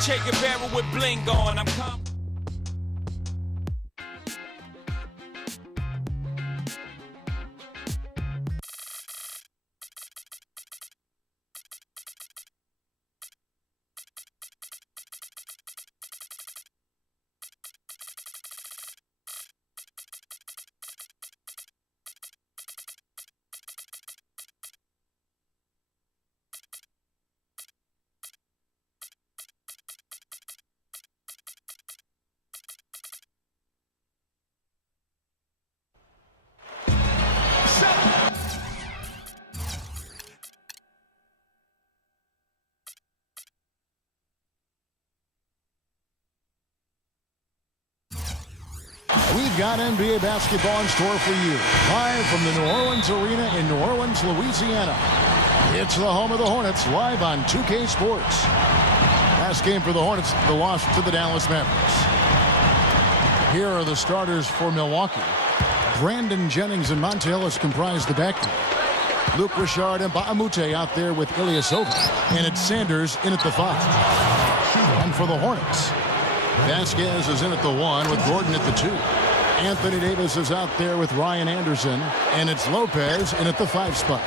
Che Guevara with bling on. I'm calm. We've got NBA basketball in store for you. Live from the New Orleans Arena in New Orleans, Louisiana. It's the home of the Hornets, live on 2K Sports. Last game for the Hornets, the loss to the Dallas Mavericks. Here are the starters for Milwaukee. Brandon Jennings and Monta Ellis comprise the backcourt. Luke Richard and Mbah a Moute out there with Ilyasova. And it's Sanders in at the 5. And for the Hornets, Vasquez is in at the 1 with Gordon at the 2. Anthony Davis is out there with Ryan Anderson, and it's Lopez in at the 5 spot.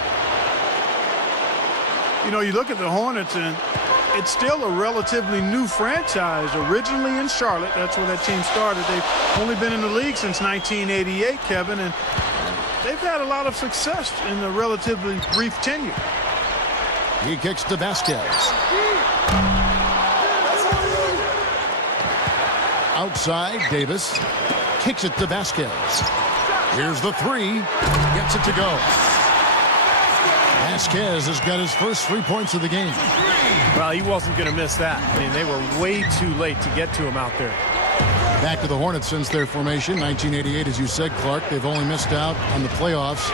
You know, you look at the Hornets, and it's still a relatively new franchise. Originally in Charlotte, that's where that team started. They've only been in the league since 1988, Kevin, and they've had a lot of success in a relatively brief tenure. He kicks to Vasquez. Outside, Davis kicks it to Vasquez. Here's the 3. Gets it to go. Vasquez has got his first 3 points of the game. Well, he wasn't going to miss that. I mean, they were way too late to get to him out there. Back to the Hornets since their formation, 1988, as you said, Clark. They've only missed out on the playoffs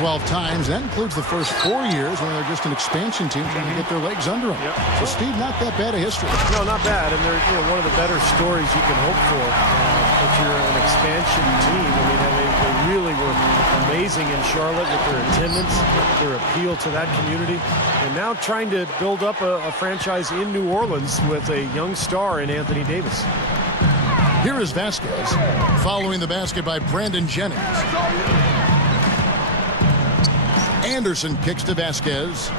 12 times. That includes the first 4 years when they're just an expansion team trying to get their legs under them. So, Steve, not that bad a history. No, not bad. And they're one of the better stories you can hope for if you're an expansion team. I mean, they really were amazing in Charlotte with their attendance, their appeal to that community. And now trying to build up a franchise in New Orleans with a young star in Anthony Davis. Here is Vasquez following the basket by Brandon Jennings. Anderson kicks to Vasquez.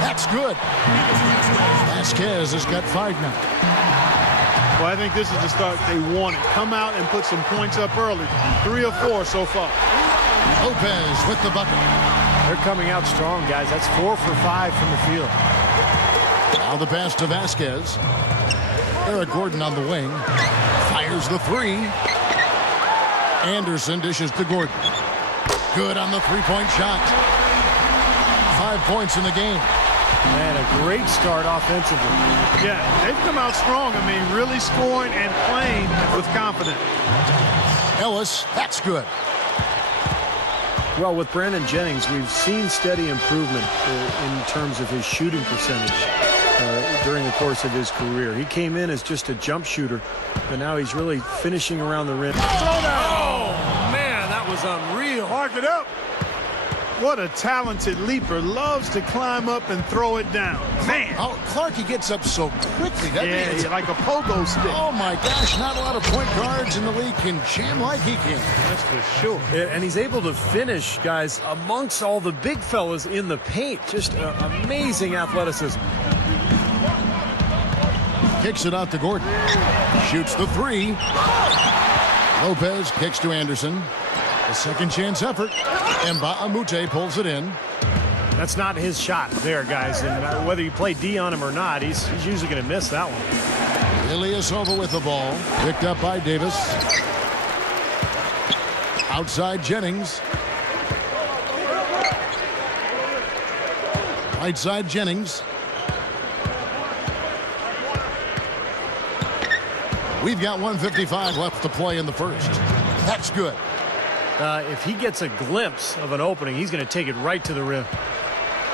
That's good. Vasquez has got 5 now. Well, I think this is the start they wanted. Come out and put some points up early. 3 or 4 so far. Lopez with the bucket. They're coming out strong, guys. That's 4 for 5 from the field. Now the pass to Vasquez. Eric Gordon on the wing. Fires the 3. Anderson dishes to Gordon. Good on the 3-point shot. 5 points in the game. Man, a great start offensively. Yeah, they've come out strong. I mean, really scoring and playing with confidence. Ellis, that's good. Well, with Brandon Jennings, we've seen steady improvement in terms of his shooting percentage during the course of his career. He came in as just a jump shooter, but now he's really finishing around the rim. Oh, man, that was unreal. Mark it up. What a talented leaper. Loves to climb up and throw it down. Man. Oh, Clark, he gets up so quickly, doesn't he? Yeah, like a pogo stick. Oh, my gosh, not a lot of point guards in the league can jam like he can. That's for sure. And he's able to finish, guys, amongst all the big fellas in the paint. Just amazing athleticism. Kicks it out to Gordon. Shoots the 3. Lopez kicks to Anderson. A second chance effort. And Mbah a Moute pulls it in. That's not his shot there, guys. And whether you play D on him or not, he's usually going to miss that one. Ilyasova with the ball. Picked up by Davis. Outside Jennings. Right side Jennings. We've got 1:55 left to play in the first. That's good. If he gets a glimpse of an opening, he's going to take it right to the rim.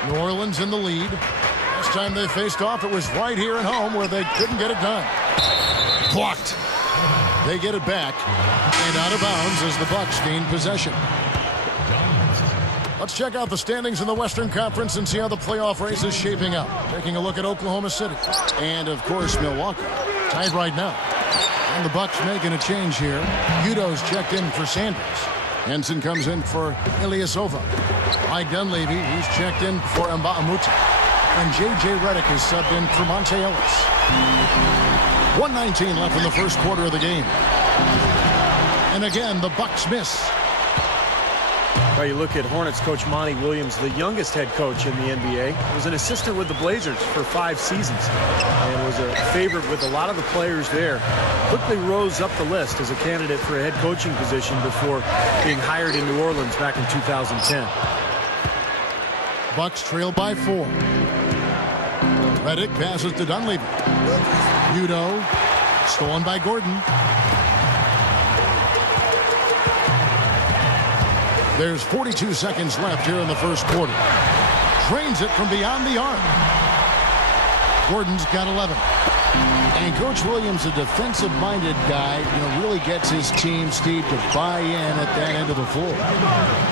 New Orleans in the lead. Last time they faced off, it was right here at home where they couldn't get it done. Blocked. They get it back and out of bounds as the Bucks gain possession. Let's check out the standings in the Western Conference and see how the playoff race is shaping up. Taking a look at Oklahoma City and, of course, Milwaukee. Tied right now. And the Bucks making a change here. Udo's checked in for Sanders. Henson comes in for Ilyasova. Mike Dunleavy, he's checked in for Mba'amoute. And J.J. Redick is subbed in for Monte Ellis. 1:19 left in the first quarter of the game. And again, the Bucks miss. Well, you look at Hornets coach Monty Williams, the youngest head coach in the NBA, was an assistant with the Blazers for 5 seasons and was a favorite with a lot of the players there. Quickly rose up the list as a candidate for a head coaching position before being hired in New Orleans back in 2010. Bucks trail by 4. Redick passes to Dunleavy. Udo, stolen by Gordon. There's 42 seconds left here in the first quarter. Drains it from beyond the arc. Gordon's got 11. And Coach Williams, a defensive-minded guy, really gets his team, Steve, to buy in at that end of the floor.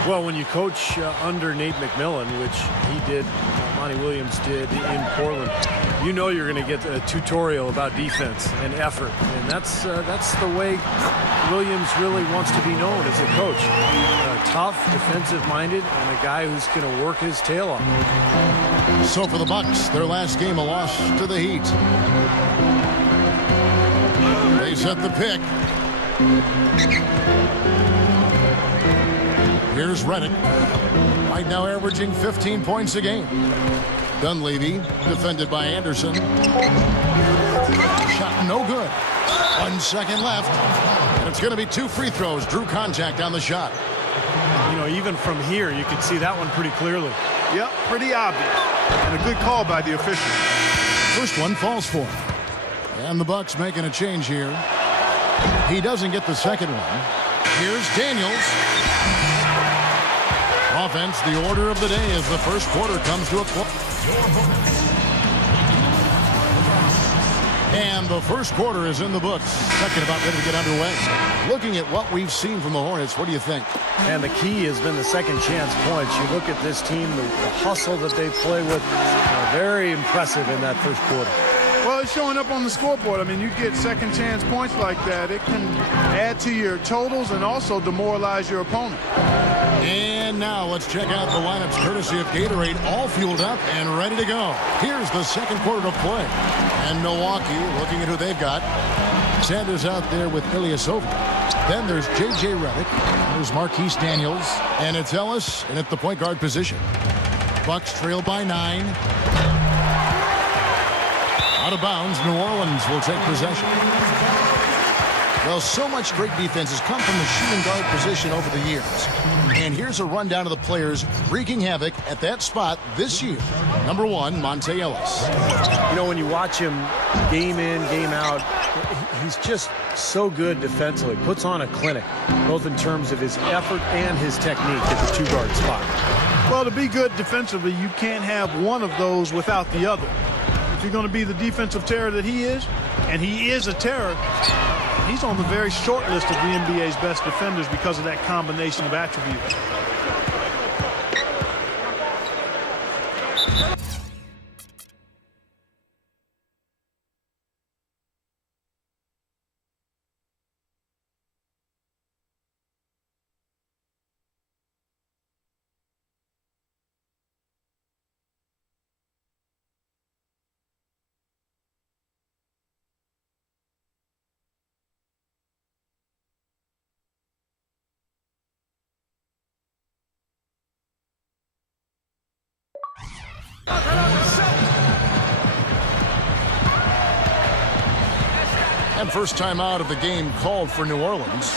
Well, when you coach under Nate McMillan, which he did, Monty Williams did in Portland, you know you're going to get a tutorial about defense and effort. And that's the way Williams really wants to be known as a coach. Tough, defensive-minded, and a guy who's going to work his tail off. So for the Bucks, their last game a loss to the Heat. They set the pick. Here's Redick. Right now averaging 15 points a game. Dunleavy, defended by Anderson. Shot no good. 1 second left. And it's going to be 2 free throws. Drew contact on the shot. Even from here, you can see that one pretty clearly. Yep, pretty obvious. And a good call by the official. First one falls for him. And the Bucks making a change here. He doesn't get the second one. Here's Daniels. Offense, the order of the day as the first quarter comes to a close. And the first quarter is in the books. Second about ready to get underway. Looking at what we've seen from the Hornets, what do you think? And the key has been the second chance points. You look at this team, the hustle that they play with, very impressive in that first quarter. Well, it's showing up on the scoreboard. I mean, you get second chance points like that, it can add to your totals and also demoralize your opponent. And now let's check out the lineups courtesy of Gatorade, all fueled up and ready to go. Here's the second quarter to play. And Milwaukee, looking at who they've got. Sanders out there with Ilyasova. Then there's J.J. Redick. There's Marquise Daniels. And it's Ellis in at the point guard position. Bucks trail by 9. Out of bounds, New Orleans will take possession. Well, so much great defense has come from the shooting guard position over the years. And here's a rundown of the players wreaking havoc at that spot this year. Number 1, Monte Ellis. When you watch him game in, game out, he's just so good defensively. Puts on a clinic, both in terms of his effort and his technique at the 2-guard spot. Well, to be good defensively, you can't have one of those without the other. If you're going to be the defensive terror that he is, and he is a terror, he's on the very short list of the NBA's best defenders because of that combination of attributes. And first time out of the game called for New Orleans.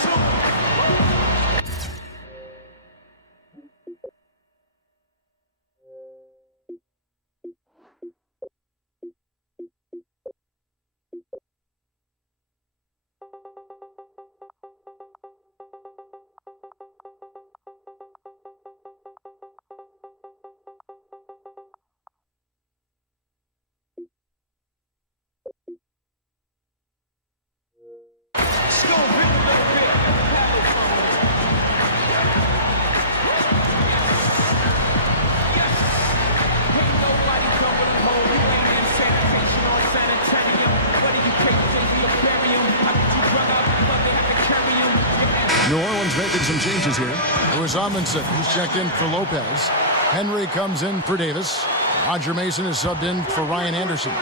making some changes here. It was Amundsen. He's checked in for Lopez. Henry comes in for Davis. Roger Mason is subbed in for Ryan Anderson.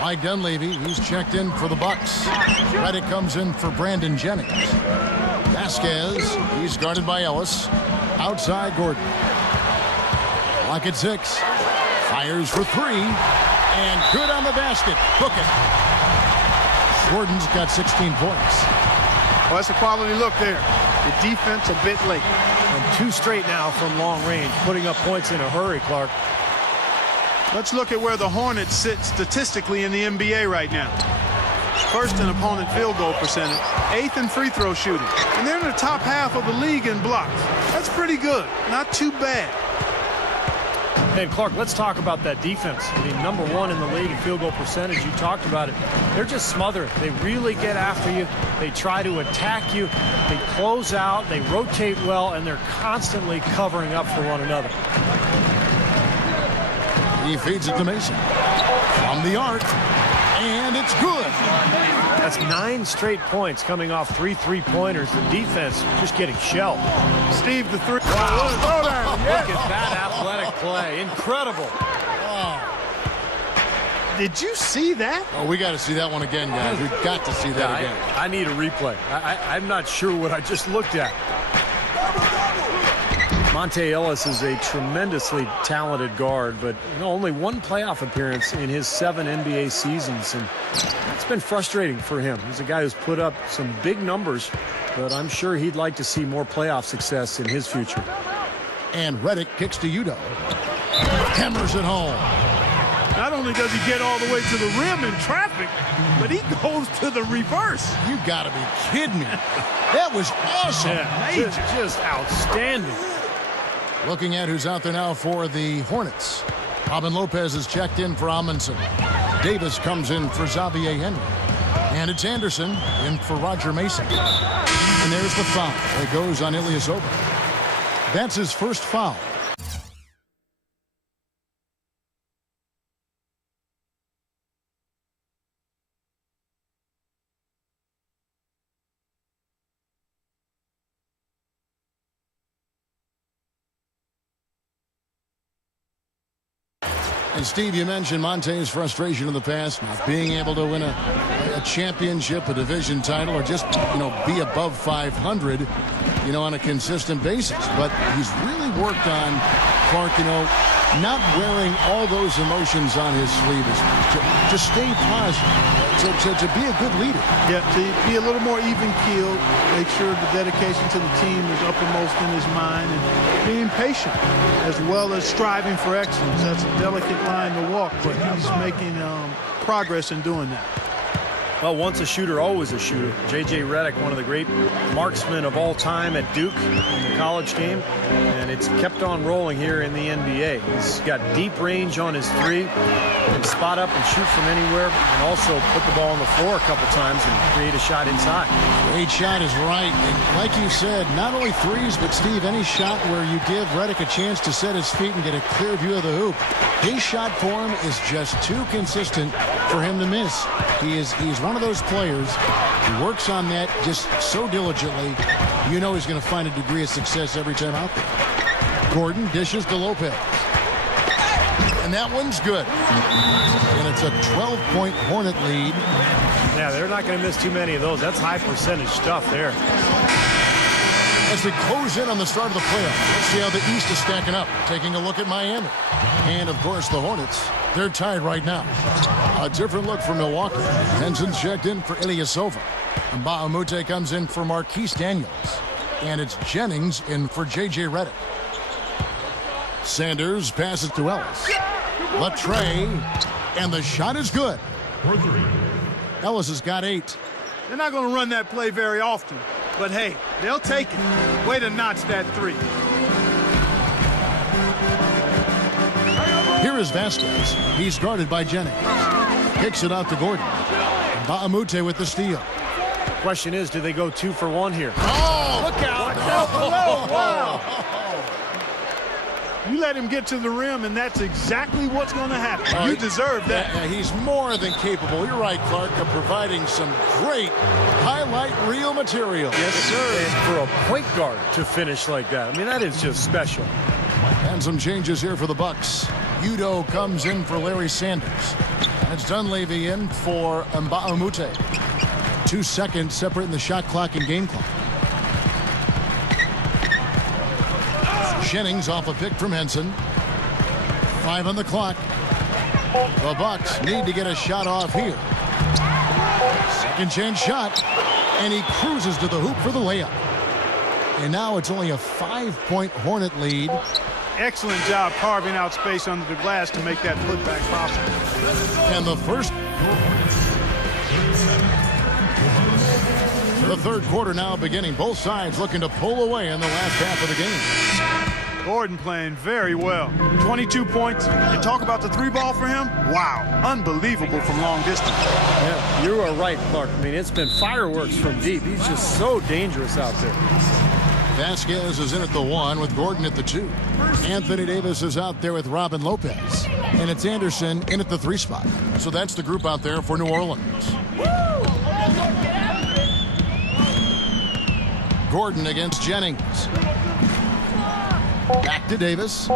Mike Dunleavy, he's checked in for the Bucks. Reddick comes in for Brandon Jennings. Vasquez, he's guarded by Ellis. Outside Gordon. Clock at 6. Fires for 3. And good on the basket. Book it. Gordon's got 16 points. Well, that's a quality look there. The defense a bit late. And 2 straight now from long range, putting up points in a hurry, Clark. Let's look at where the Hornets sit statistically in the NBA right now. First in opponent field goal percentage, 8th in free throw shooting, and they're in the top half of the league in blocks. That's pretty good, not too bad. And Clark, let's talk about that defense. I mean, number 1 in the league in field goal percentage. You talked about it. They're just smothering. They really get after you. They try to attack you. They close out. They rotate well, and they're constantly covering up for one another. He feeds it to Mason. From the arc. And it's good. That's 9 straight points coming off 3 3-pointers. The defense just getting shelled. Steve, the three. Wow. Look at that athletic play. Incredible. Did you see that? Oh, we got to see that one again, guys. We've got to see that again. I need a replay. I'm not sure what I just looked at. Monte Ellis is a tremendously talented guard, but only 1 playoff appearance in his 7 NBA seasons, and that's been frustrating for him. He's a guy who's put up some big numbers, but I'm sure he'd like to see more playoff success in his future. And Reddick kicks to Udoh. Hammers it home. Not only does he get all the way to the rim in traffic, but he goes to the reverse. You got to be kidding me. That was awesome. Yeah, just outstanding. Looking at who's out there now for the Hornets. Robin Lopez is checked in for Amundsen. Davis comes in for Xavier Henry. And it's Anderson in for Roger Mason. And there's the foul. It goes on Ilyasova. That's his first foul. And Steve, you mentioned Monte's frustration in the past, not being able to win a championship, a division title, or just, be above 500, on a consistent basis. But he's really worked on, Clark, not wearing all those emotions on his sleeve, to stay positive, to be a good leader. Yeah, to be a little more even-keeled, make sure the dedication to the team is uppermost in his mind, and being patient, as well as striving for excellence. That's a delicate line to walk, but he's making progress in doing that. Well, once a shooter, always a shooter. J.J. Redick, one of the great marksmen of all time at Duke in the college game, and it's kept on rolling here in the NBA. He's got deep range on his 3, can spot up and shoot from anywhere, and also put the ball on the floor a couple times and create a shot inside. Great shot is right. And like you said, not only threes, but Steve, any shot where you give Redick a chance to set his feet and get a clear view of the hoop, his shot form is just too consistent for him to miss. He's one of those players who works on that just so diligently, he's going to find a degree of success every time out there. Gordon dishes to Lopez. And that one's good. And it's a 12-point Hornet lead. Yeah, they're not going to miss too many of those. That's high percentage stuff there. As we close in on the start of the playoffs, let's see how the East is stacking up. Taking a look at Miami. And, of course, the Hornets. They're tied right now. A different look for Milwaukee. Henson's checked in for Ilyasova. And Bahamute comes in for Marquise Daniels. And it's Jennings in for J.J. Redick. Sanders passes to Ellis. Latre. And the shot is good. Ellis has got 8. They're not going to run that play very often. But, hey, they'll take it. Way to notch that 3. Here is Vasquez. He's guarded by Jennings. Kicks it out to Gordon. Bahamute with the steal. Question is, do they go 2 for 1 here? Oh! Look out! Oh, wow! You let him get to the rim, and that's exactly what's going to happen. You deserve that. Yeah, he's more than capable. You're right, Clark, of providing some great highlight reel material. Yes, sir. And for a point guard to finish like that, I mean, that is just special. And some changes here for the Bucks. Udo comes in for Larry Sanders. And it's Dunleavy in for Mbamute. 2 seconds separating the shot clock and game clock. Jennings off a pick from Henson. 5 on the clock. The Bucks need to get a shot off here. Second chance shot. And he cruises to the hoop for the layup. And now it's only a 5-point Hornet lead. Excellent job carving out space under the glass to make that putback possible. And the third quarter now beginning. Both sides looking to pull away in the last half of the game. Gordon playing very well. 22 points. And talk about the 3-ball for him. Wow. Unbelievable from long distance. Yeah, you are right, Clark. I mean, it's been fireworks from deep. He's just so dangerous out there. Vasquez is in at the 1 with Gordon at the 2. Anthony Davis is out there with Robin Lopez. And it's Anderson in at the 3 spot. So that's the group out there for New Orleans. Gordon against Jennings. Back to Davis.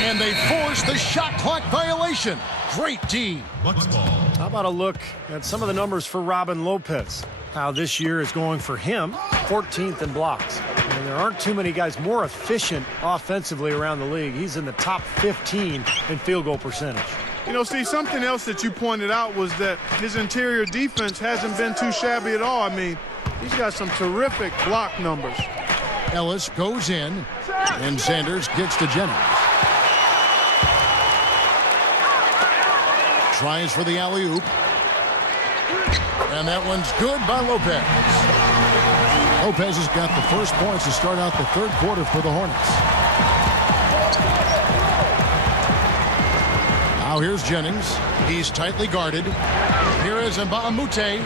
And they force the shot clock violation. Great D. How about a look at some of the numbers for Robin Lopez? How this year is going for him, 14th in blocks. And there aren't too many guys more efficient offensively around the league. He's in the top 15 in field goal percentage. You know, Steve, something else that you pointed out was that his interior defense hasn't been too shabby at all. I mean, he's got some terrific block numbers. Ellis goes in, and Sanders gets to Jennings. Tries for the alley-oop. And that one's good by Lopez. Lopez has got the first points to start out the third quarter for the Hornets. Now here's Jennings. He's tightly guarded. Here is Mbamute.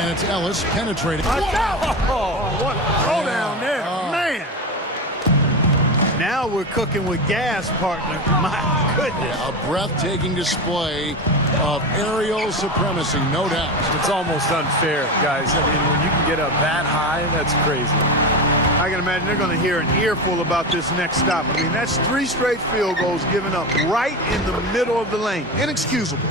And it's Ellis penetrating. What a throw down there. Man. Now we're cooking with gas, partner. My goodness. A breathtaking display of aerial supremacy, no doubt. It's almost unfair, guys. I mean, when you can get up that high, that's crazy. I can imagine they're going to hear an earful about this next stop. I mean, that's 3 straight field goals given up right in the middle of the lane. Inexcusable.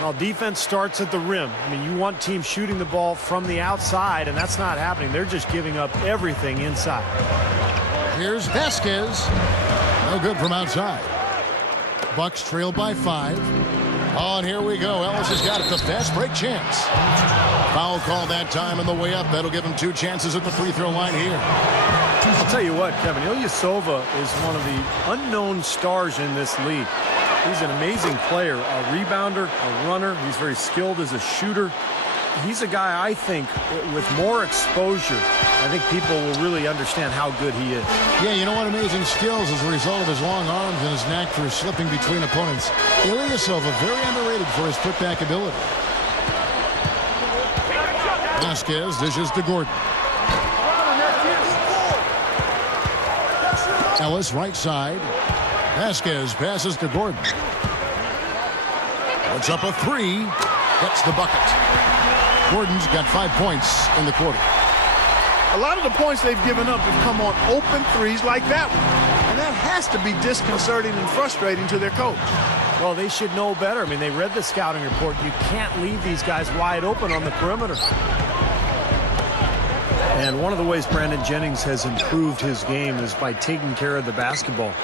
Well, defense starts at the rim. I mean, you want teams shooting the ball from the outside, and that's not happening. They're just giving up everything inside. Here's Vasquez. No good from outside. Bucks trail by 5. Oh, and here we go. Ellis has got it. The fast break chance. Foul call that time on the way up. That'll give him 2 chances at the free throw line here. I'll tell you what, Kevin, Ilyasova is one of the unknown stars in this league. He's an amazing player, a rebounder, a runner. He's very skilled as a shooter. He's a guy, I think, with more exposure, I think people will really understand how good he is. Yeah, you know what? Amazing skills as a result of his long arms and his knack for slipping between opponents. Ilyasova, very underrated for his putback ability. Vasquez dishes to Gordon. Ellis right side. Vasquez passes to Gordon. Puts up a 3. Gets the bucket. Gordon's got 5 points in the quarter. A lot of the points they've given up have come on open threes like that one. And that has to be disconcerting and frustrating to their coach. Well, they should know better. I mean, they read the scouting report. You can't leave these guys wide open on the perimeter. And one of the ways Brandon Jennings has improved his game is by taking care of the basketball.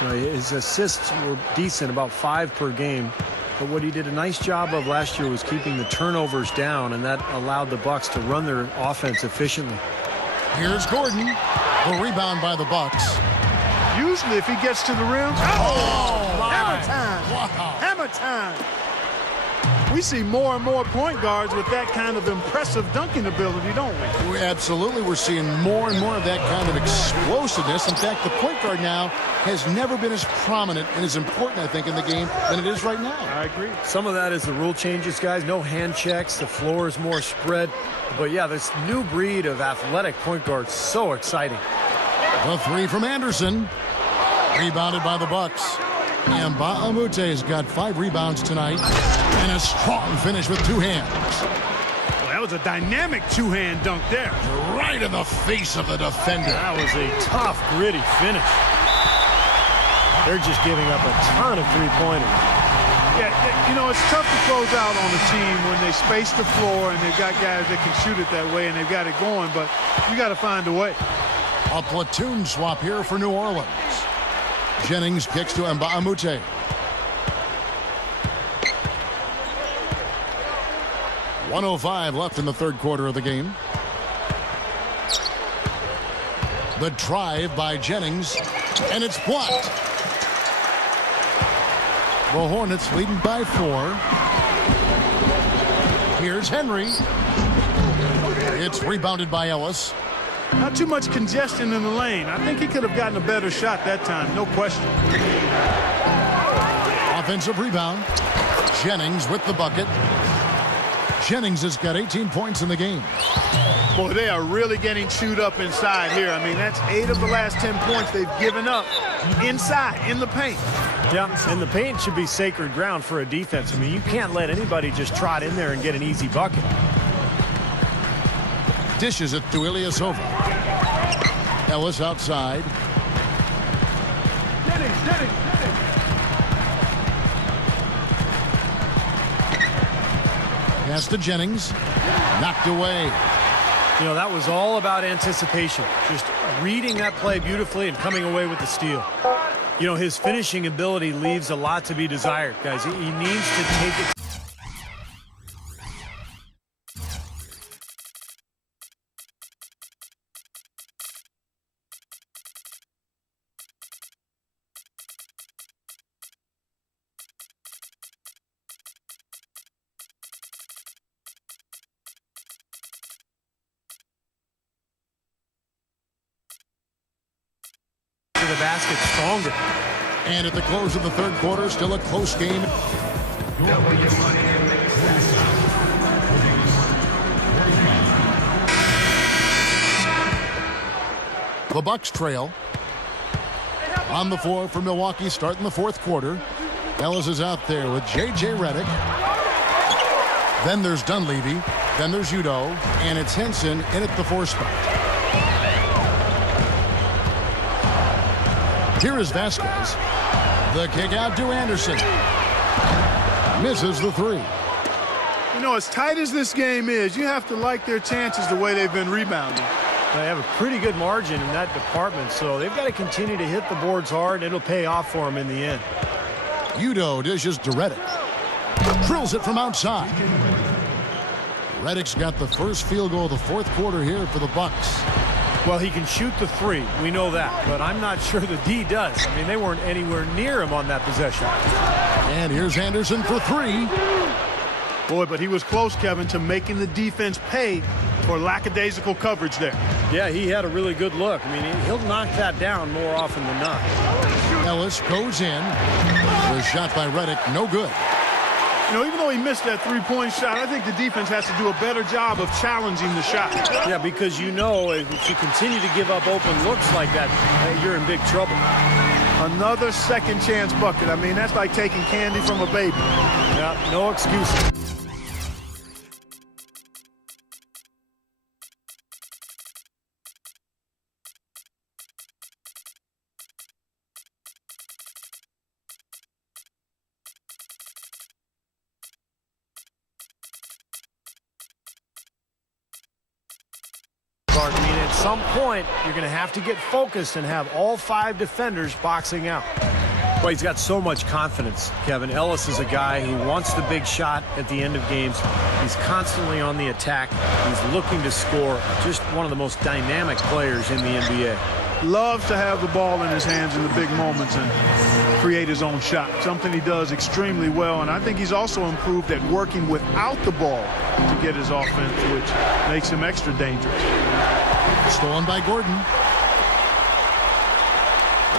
You know, his assists were decent, about 5 per game. But what he did a nice job of last year was keeping the turnovers down, and that allowed the Bucks to run their offense efficiently. Here's Gordon. The rebound by the Bucks. Usually if he gets to the rim, Oh, hammer time. Wow. Hammer time. We see more and more point guards with that kind of impressive dunking ability, don't we? Absolutely. We're seeing more and more of that kind of explosiveness. In fact, the point guard now has never been as prominent and as important, I think, in the game than it is right now. I agree. Some of that is the rule changes, guys. No hand checks. The floor is more spread. But, yeah, this new breed of athletic point guards, so exciting. The three from Anderson. Rebounded by the Bucks. Mbah a Moute's got 5 rebounds tonight. And a strong finish with 2 hands. Well, that was a dynamic two-hand dunk there. Right in the face of the defender. That was a tough, gritty finish. They're just giving up a ton of three-pointers. Yeah, you know, it's tough to close out on a team when they space the floor and they've got guys that can shoot it that way and they've got it going, but you got to find a way. A platoon swap here for New Orleans. Jennings kicks to Mbah a Moute. .105 left in the third quarter of the game. The drive by Jennings, and it's blocked. The Hornets leading by 4. Here's Henry. It's rebounded by Ellis. Not too much congestion in the lane. I think he could have gotten a better shot that time, no question. Offensive rebound. Jennings with the bucket. Jennings has got 18 points in the game. Boy, they are really getting chewed up inside here. I mean, that's 8 of the last 10 points they've given up inside, in the paint. Yeah, and the paint should be sacred ground for a defense. I mean, you can't let anybody just trot in there and get an easy bucket. Dishes it to Ilyasova. Ellis outside. Pass to Jennings. Knocked away. You know, that was all about anticipation. Just reading that play beautifully and coming away with the steal. You know, his finishing ability leaves a lot to be desired, guys. He needs to take it. The basket stronger. And at the close of the third quarter, still a close game. The Bucks trail. On the floor for Milwaukee, starting the fourth quarter. Ellis is out there with J.J. Redick. Then there's Dunleavy. Then there's Udoh. And it's Henson in at the 4 spot. Here is Vasquez. The kick out to Anderson. Misses the 3. You know, as tight as this game is, you have to like their chances the way they've been rebounding. They have a pretty good margin in that department, so they've got to continue to hit the boards hard, and it'll pay off for them in the end. Udoh dishes to Redick. Drills it from outside. Redick's got the first field goal of the fourth quarter here for the Bucks. Well, he can shoot the 3. We know that, but I'm not sure the D does. I mean, they weren't anywhere near him on that possession. And here's Anderson for 3. Boy, but he was close, Kevin, to making the defense pay for lackadaisical coverage there. Yeah, he had a really good look. I mean, he'll knock that down more often than not. Ellis goes in. The shot by Redick, no good. You know, even though he missed that three-point shot, I think the defense has to do a better job of challenging the shot. Yeah, because you know if you continue to give up open looks like that, you're in big trouble. Another second chance bucket. I mean, that's like taking candy from a baby. Yeah, no excuses. I mean, at some point, you're going to have to get focused and have all 5 defenders boxing out. Well, he's got so much confidence, Kevin. Ellis is a guy who wants the big shot at the end of games. He's constantly on the attack. He's looking to score. Just one of the most dynamic players in the NBA. loves to have the ball in his hands in the big moments and create his own shot, something he does extremely well. And I think he's also improved at working without the ball to get his offense, which makes him extra dangerous. Stolen by Gordon.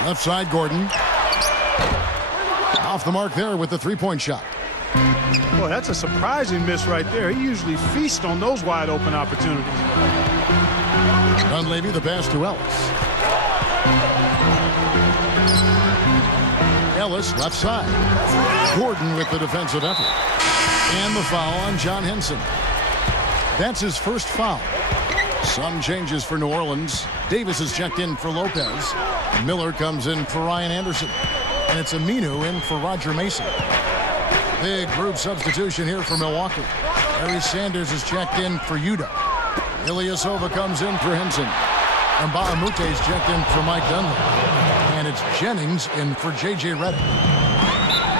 Left side, Gordon. Off the mark there with the three-point shot. Boy, that's a surprising miss right there. He usually feasts on those wide open opportunities. Dunleavy, the pass to Ellis. Ellis, left side. Gordon with the defensive effort. And the foul on John Henson. That's his first foul. Some changes for New Orleans. Davis is checked in for Lopez. Miller comes in for Ryan Anderson. And it's Aminu in for Roger Mason. Big group substitution here for Milwaukee. Harry Sanders is checked in for Yuta. Ilyasova comes in for Henson. And Bahamute is checked in for Mike Dunleavy. And it's Jennings in for J.J. Redick.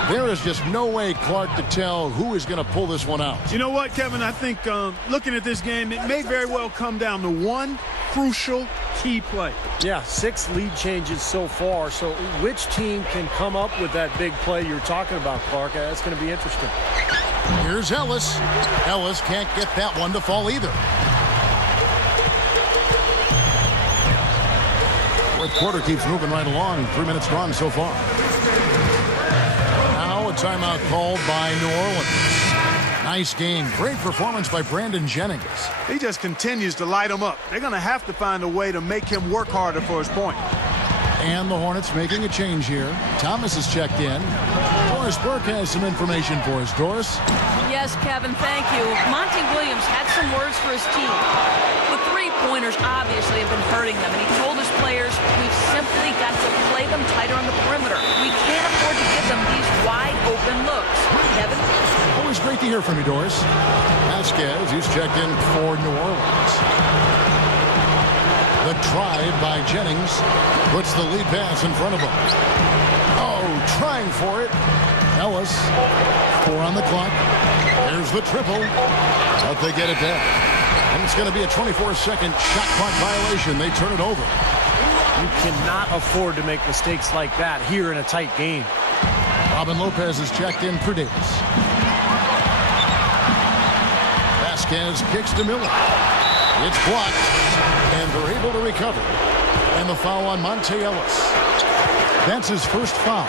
There is just no way, Clark, to tell who is going to pull this one out. You know what, Kevin? I think looking at this game, it may very well come down to one crucial key play. Yeah, 6 lead changes so far. So which team can come up with that big play you're talking about, Clark? That's going to be interesting. Here's Ellis. Ellis can't get that one to fall either. Fourth quarter keeps moving right along. 3 minutes gone so far. Now a timeout called by New Orleans. Nice game. Great performance by Brandon Jennings. He just continues to light them up. They're going to have to find a way to make him work harder for his point. And the Hornets making a change here. Thomas is checked in. Doris Burke has some information for us. Doris? Yes, Kevin, thank you. Monty Williams had some words for his team. The three-pointers obviously have been hurting them, and he told his players, we've simply got to play them tighter on the perimeter. We can't afford to give them these wide-open looks. Kevin? Always great to hear from you, Doris. Vasquez, who's checked in for New Orleans. The drive by Jennings puts the lead pass in front of him. Oh, trying for it. Ellis, 4 on the clock. There's the triple, but they get it back. And it's going to be a 24-second shot clock violation. They turn it over. You cannot afford to make mistakes like that here in a tight game. Robin Lopez is checked in for Davis. Vasquez kicks to Miller. It's blocked, and they're able to recover. And the foul on Monte Ellis. That's his first foul.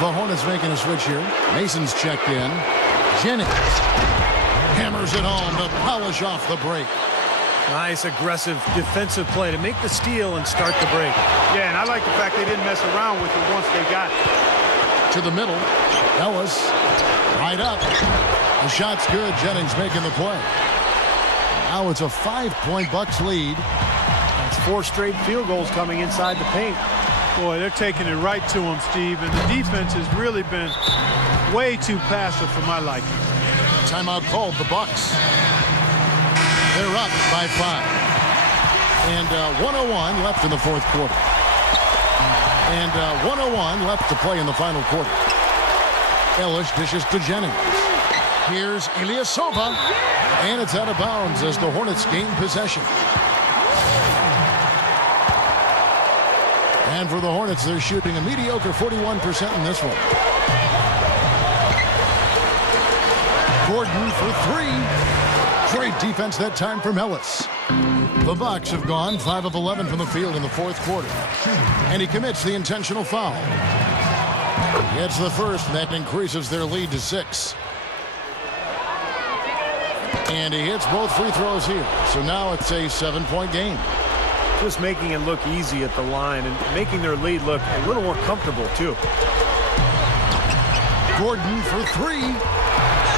The Hornets making a switch here. Mason's checked in. Jennings hammers it home to polish off the break. Nice aggressive defensive play to make the steal and start the break. Yeah, and I like the fact they didn't mess around with it once they got it. To the middle. Ellis right up. The shot's good. Jennings making the play. Now it's a 5-point Bucks lead. That's 4 straight field goals coming inside the paint. Boy, they're taking it right to him, Steve, and the defense has really been way too passive for my liking. Timeout called. The Bucks. They're up by 5. And 101 left in the fourth quarter. And 101 left to play in the final quarter. Ellis dishes to Jennings. Here's Ilyasova. And it's out of bounds as the Hornets gain possession. And for the Hornets, they're shooting a mediocre 41% in this one. Gordon for 3. Great defense that time from Ellis. The Bucks have gone 5 of 11 from the field in the fourth quarter. And he commits the intentional foul. It's the first, and that increases their lead to 6. And he hits both free throws here. So now it's a 7-point game. Just making it look easy at the line and making their lead look a little more comfortable, too. Gordon for 3.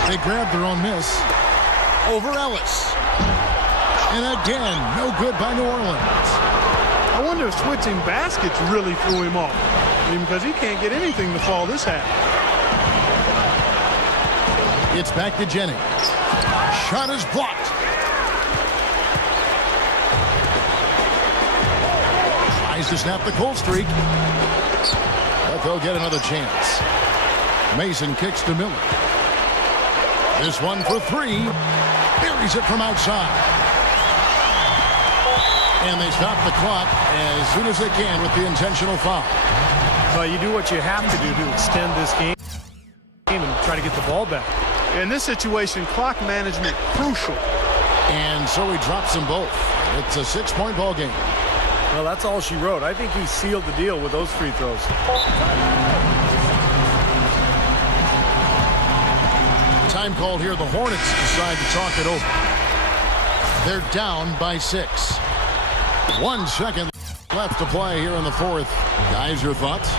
They grab their own miss over Ellis. And again, no good by New Orleans. I wonder if switching baskets really threw him off. I mean, because he can't get anything to fall this half. It's back to Jennings. Shot is blocked. Tries to snap the cold streak. But they'll get another chance. Mason kicks to Miller. This one for 3. Buries it from outside. And they stop the clock as soon as they can with the intentional foul. Well, you do what you have to do to extend this game and try to get the ball back. In this situation, clock management crucial. And so he drops them both. It's a 6-point ball game. Well, that's all she wrote. I think he sealed the deal with those free throws. Time called here. The Hornets decide to talk it over. They're down by 6. 1 second left to play here in the fourth. Guys, your thoughts?